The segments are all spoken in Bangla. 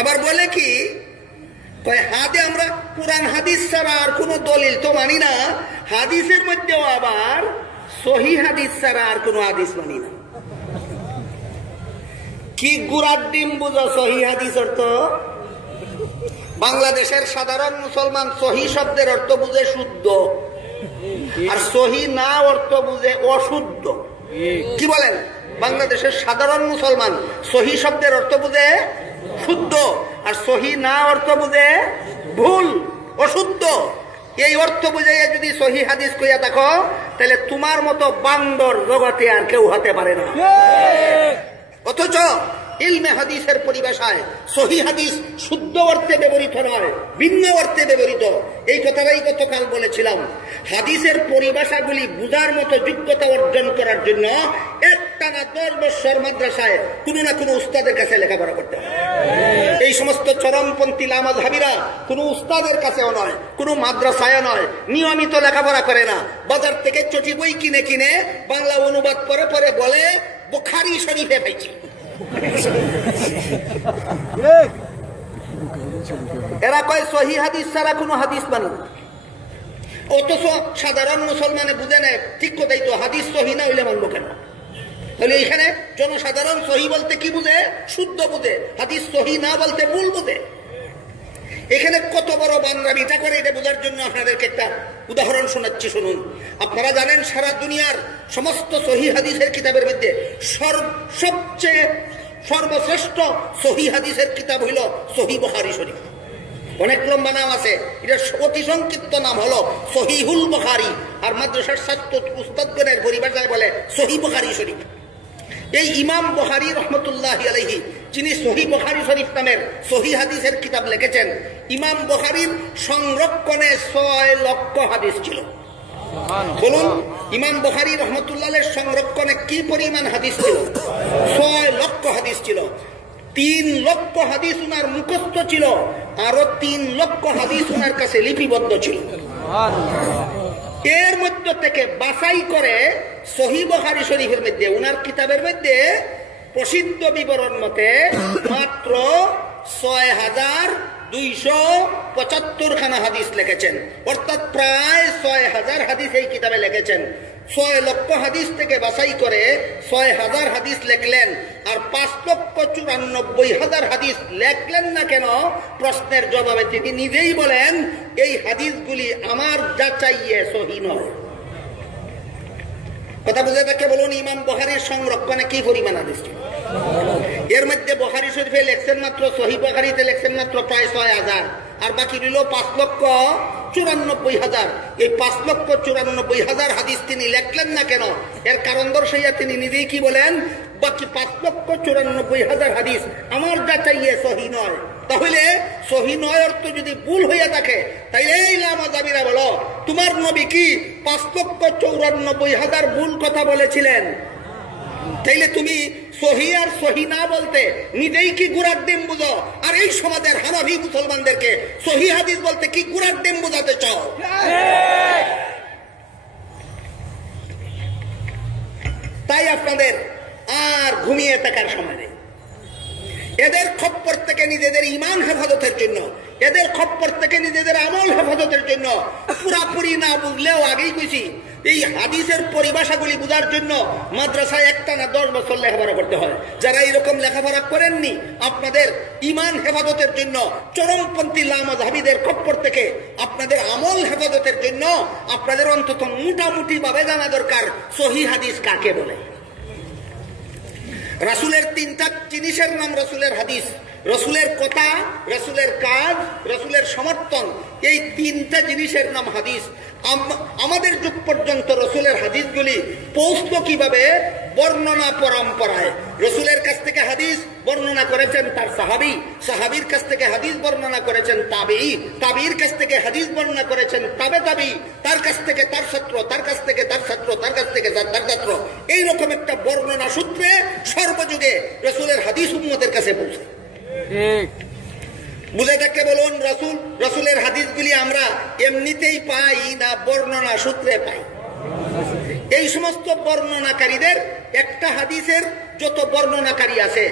আবার বলে কি হাদে আমরা কুরআন হাদিস ছাড়া আর কোন দলিল তো মানি না, হাদিসের মধ্যেও আবার সহিহ হাদিস ছাড়া আর কোন হাদিস মানি না। কি গুড়ার ডিম বুঝো সহিহ হাদিস অর্থ? বাংলাদেশের সাধারণ মুসলমান সহি শব্দের অর্থ বুঝে শুদ্ধ, আর সহি না অর্থ বুঝে অশুদ্ধ। কি বলেন? বাংলাদেশের সাধারণ মুসলমান সহি শব্দের অর্থ বুঝে শুদ্ধ, আর সহি না অর্থ বুঝে ভুল, অশুদ্ধ। এই অর্থ বুঝে যদি সহি হাদিস কইয়া দেখো, তাহলে তোমার মতো বান্দর জগতে আর কেউ হতে পারে না। অথচ ইলমে হাদিসের পরিভাষায় সহি হাদিস শুদ্ধ অর্থে ব্যবহৃত নয়, ভিন্ন অর্থে ব্যবহৃত। এই কথাটাই গতকাল বলেছিলাম। হাদিসের পরিভাষাগুলি বুঝার মতো যোগ্যতা অর্জন করার জন্য একটানা 10 বছর মাদ্রাসায় কোনো না কোনো উস্তাদের কাছে লেখাপড়া করতে হয়। এই সমস্ত চরমপন্থী লামাযহাবীরা কোনো উস্তাদের কাছেও নয়, কোনো মাদ্রাসায় নয়, নিয়মিত লেখাপড়া করে না। বাজার থেকে চটি বই কিনে কিনে বাংলা অনুবাদ করে পরে বলে বুখারী শরীফে পাইছি। এরা কয় সহি হাদিস ছাড়া কোনো হাদিস মানে না। অথচ সাধারণ মুসলমানে বুঝে নেয় ঠিক কথাই তো, হাদিস সহি না হইলে মানবো কেন? তাহলে এখানে জনসাধারণ সহি বলতে কি বুঝে? শুদ্ধ বুঝে। হাদিস সহি না বলতে ভুল বুঝে। এখানে কত বড় বানরামিটা করে এটা বোঝার জন্য আপনাদেরকে একটা উদাহরণ শোনাচ্ছি, শুনুন। আপনারা জানেন সারা দুনিয়ার সমস্ত সহি হাদিসের কিতাবের মধ্যে সবচেয়ে সর্বশ্রেষ্ঠ সহি হাদিসের কিতাব হইল সহি বুখারী শরীফ। অনেক লম্বা নাম আছে, এটা অতি সংক্ষিপ্ত নাম হলো সহিহুল বুখারী, আর মাদ্রাসার ছাত্র উস্তাদগণের পরিভাষায় বলে সহি বুখারী শরীফ। এই ইমাম বুখারী রহমতুল্লাহি আলাইহি, যিনি সহি বুখারী শরীফ নামের সহি হাদিসের কিতাব লিখেছেন, ইমাম বুখারীর সংরক্ষণে 6 লক্ষ হাদিস ছিল। বলুন, ইমাম বুখারী রহমতুল্লাহের সংরক্ষণে কি পরিমাণ হাদিস ছিল? 6 লক্ষ হাদিস ছিল। 3 লক্ষ হাদিস উনার মুখস্থ ছিল, আরো 3 লক্ষ হাদিস উনার কাছে লিপিবদ্ধ ছিল। এর মধ্যে থেকে বাছাই করে সহিহ বুখারী শরীফের মধ্যে, উনার কিতাবের মধ্যে প্রসিদ্ধ বিবরণ মতে মাত্র 6275 খানা হাদিস লিখেছেন, অর্থাৎ প্রায় 6000 হাদিস এই কিতাবে লিখেছেন। 6 লক্ষ হাদিস থেকে বাছাই করে 6000 হাদিস লিখলেন। আর 5,94,000 হাদিস লিখলেন না কেন প্রশ্নের জবাবে তিনি নিজেই বলেন, এই হাদিসগুলি আমার যাচাইয়ে সহিহ নয়। কথা বুঝে থাকে? বলুন, ইমাম বুখারীর সংরক্ষণে কি পরিমাণ হাদিস ছিল? এর মধ্যে বুখারী শরীফে লেখছেন মাত্র, সহিহ বুখারীতে লেখছেন মাত্র প্রায় 6000, আর বাকি রইল 5,94,000। এই 5,94,000 হাদিস তিনি লেখলেন না কেন? এর কারণ দর্শাইয়া তিনি নিজেই কি বলেন, বাকি 5,94,000 হাদিস আমার যাচাইয়ে সহিহ নয়। তাহলে সহিহ নয় অর্থ যদি ভুল হইয়া থাকে, তাইলে এই লামাযহাবীরা বলো তোমার নবী কি 5,94,000 ভুল কথা বলেছিলেন? তাইলে তুমি সহিহ আর সহিহ না বলতে নিজেই কি গুড়ার ডিম বুঝো, আর এই সমাজের হানাফি মুসলমানদেরকে সহিহ হাদিস বলতে কি গুড়ার ডিম বুঝাতে চাও? তাই আপনাদের আর ঘুমিয়ে থাকার সময় নেই। এদের খপ্পর থেকে নিজেদের ঈমান হেফাজতের জন্য, এদের খপ্পর থেকে নিজেদের আমল হেফাজতের জন্য পুরাপুরি না বুঝলেও আগেই কইছি, এই হাদিসের পরিভাষাগুলি বোঝার জন্য মাদ্রাসায় একটানা 10 বছর লেখাপড়া করতে হয়। যারা এইরকম লেখাপড়া করেননি, আপনাদের ঈমান হেফাজতের জন্য চরমপন্থী লামাযহাবীদের খপ্পর থেকে আপনাদের আমল হেফাজতের জন্য আপনাদের অন্তত মোটামুটি ভাবে জানা দরকার সহিহ হাদিস কাকে বলে। রাসূলের 3টা জিনিসের নাম রাসূলের হাদিস: রাসূলের কথা, রাসূলের কাজ, রাসূলের সমর্থন। এই 3টা জিনিসের নাম হাদিস। আমাদের যুগ পর্যন্ত রাসূলের হাদিসগুলি পৌঁছলো কিভাবে? বর্ণনা পরম্পরায়। রাসূলের কাছ থেকে হাদিস বর্ণনা করেছেন তার সাহাবী, সাহাবীর কাছ থেকে হাদিস বর্ণনা করেছেন তাবেঈ, তাবেঈর কাছ থেকে হাদিস বর্ণনা করেছেন তাবে তাবেঈ, তার কাছ থেকে তার ছাত্র, তার কাছ থেকে তার ছাত্র, তার কাছ থেকে তার ছাত্র। এইরকম একটা বর্ণনা সূত্রে সর্বযুগে রাসূলের হাদিস উম্মতের কাছে পৌঁছে। বুঝে থাকতে বলুন, রাসূলের হাদিসগুলি আমরা এমনিতেই পাই না বর্ণনা সূত্রে পাই? এই সমস্ত বর্ণনাকারীদের একটা হাদিসের যত বর্ণনাকারী আছে,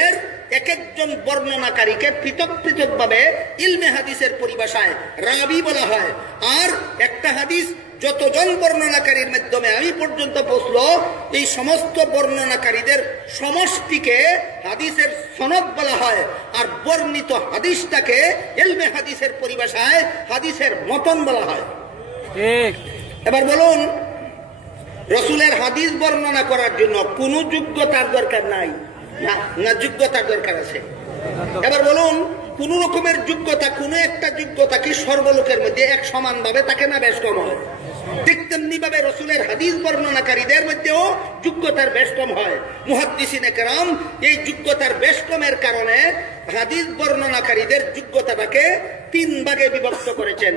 এর এক একজন বর্ণনাকারীকে পৃথক পৃথক ভাবে ইলমে হাদিসের পরিভাষায় রাবি বলা হয়। আর একটা হাদিস যতজন বর্ণনাকারীর মাধ্যমে আমি পর্যন্ত পৌঁছলো, এই সমস্ত বর্ণনাকারীদের সমষ্টিকে হাদিসের সনদ বলা হয়। আর বর্ণিত হাদিসটাকে ইলমে হাদিসের পরিভাষায় হাদিসের মতন বলা হয়। এবার বলুন, রসুলের হাদিস বর্ণনা করার জন্য কোনো যোগ্যতার দরকার নাই না যোগ্যতার দরকার আছে? এবার বলুন, কোন রকমের যোগ্যতা, কোন একটা যোগ্যতা কি সর্বলোকের মধ্যে এক সমান ভাবে তাকে না বেশ কম হয়? ঠিক তেমনি ভাবে রসুলের হাদিস বর্ণনাকারীদের মধ্যেও যোগ্যতার বেশ কম হয়। মুহাদ্দিসিনে কেরাম এই যোগ্যতার বেশ কমের কারণে হাদিস বর্ণনাকারীদের যোগ্যতাটাকে 3 ভাগে বিভক্ত করেছেন।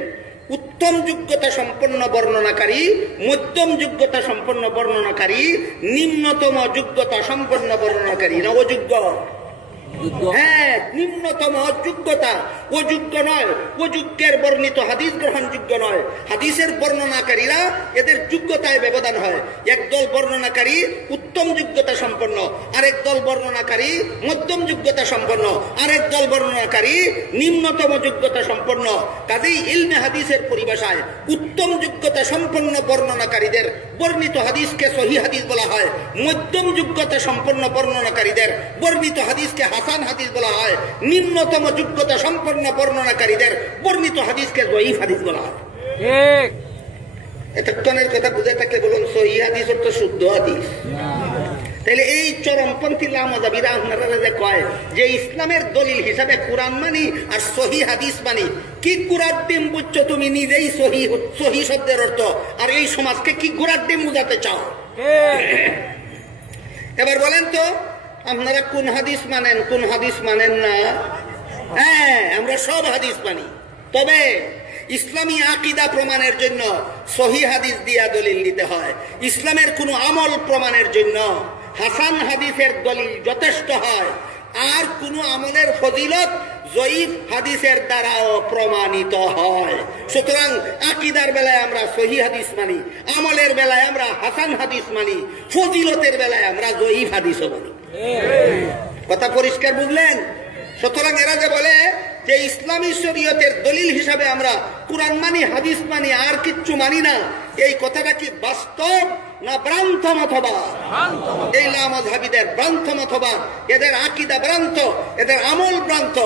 উত্তম যোগ্যতা সম্পন্ন বর্ণনাকারী, মধ্যম যোগ্যতা সম্পন্ন বর্ণনাকারী, নিম্নতম যোগ্যতা সম্পন্ন বর্ণনাকারী। না অযোগ্য? হ্যাঁ, নিম্নতম যোগ্যতা, অযোগ্য নয়। অযোগ্যের বর্ণিত হাদিস গ্রহণযোগ্য নয়। হাদিসের বর্ণনাকারীরা এদের যোগ্যতায় ব্যবধান হয়। একদল বর্ণনাকারী উত্তম যোগ্যতা সম্পন্ন, আরেক দল বর্ণনাকারী মধ্যম যোগ্যতা সম্পন্ন, আরেক দল বর্ণনাকারী নিম্নতম যোগ্যতা সম্পন্ন। কাজেই ইলমে হাদিসের পরিভাষায় উত্তম যোগ্যতা সম্পন্ন বর্ণনাকারীদের বর্ণিত হাদিসকে সহিহ হাদিস বলা হয়। মধ্যম যোগ্যতা সম্পন্ন বর্ণনাকারীদের বর্ণিত হাদিসকে হাসান হাদিস বলা হয়। নিম্নতম যোগ্যতা সম্পন্ন বর্ণনাকারীদের বর্ণিত হাদিসকে যঈফ হাদিস বলা হয়। এতক্ষণের কথা বুঝে থাকলে বলুন, সহিহ হাদিস অর্থ শুদ্ধ হাদিস। তাহলে এই চরমপন্থী লামাযাবিরা আপনারা যে কয় যে ইসলামের দলিল হিসাবে কোরআন মানি আর সহিহ হাদিস মানি, কি গুড়ার ডিম বুঝছো তুমি নিজেই? সহি শব্দের অর্থ আর এই সমাজকে কি গুড়ার ডিম বুঝাতে চাও? এবার বলেন তো, আপনারা কোন হাদিস মানেন, কোন হাদিস মানেন না? হ্যাঁ, আমরা সব হাদিস মানি। তবে ইসলামী আকীদা প্রমাণের জন্য সহিহ হাদিস দিয়া দলিল দিতে হয়। ইসলামের কোন আমল প্রমাণের জন্য হাসান হাদিসের দলিল যথেষ্ট হয়। আর কোন আমলের ফজিলত যঈফ হাদিসের দ্বারাও প্রমাণিত হয়। সুতরাং আকীদার বেলায় আমরা সহিহ হাদিস মানি, আমলের বেলায় আমরা হাসান হাদিস মানি, ফজিলতের বেলায় আমরা যঈফ হাদিসও মানি। কথা পরিষ্কার বুঝলেন? সুতরাং এরা যে বলে যে ইসলামী শরীয়তের দলিল হিসাবে আমরা কুরআন মানি, হাদিস মানি, আর কিচ্ছু মানি না, এই কথাটা কি বাস্তব না ভ্রান্ত মতবাদ? এই লামাযহাবীদের ভ্রান্ত মতবাদ, এদের আকীদা ভ্রান্ত, এদের আমল ভ্রান্ত।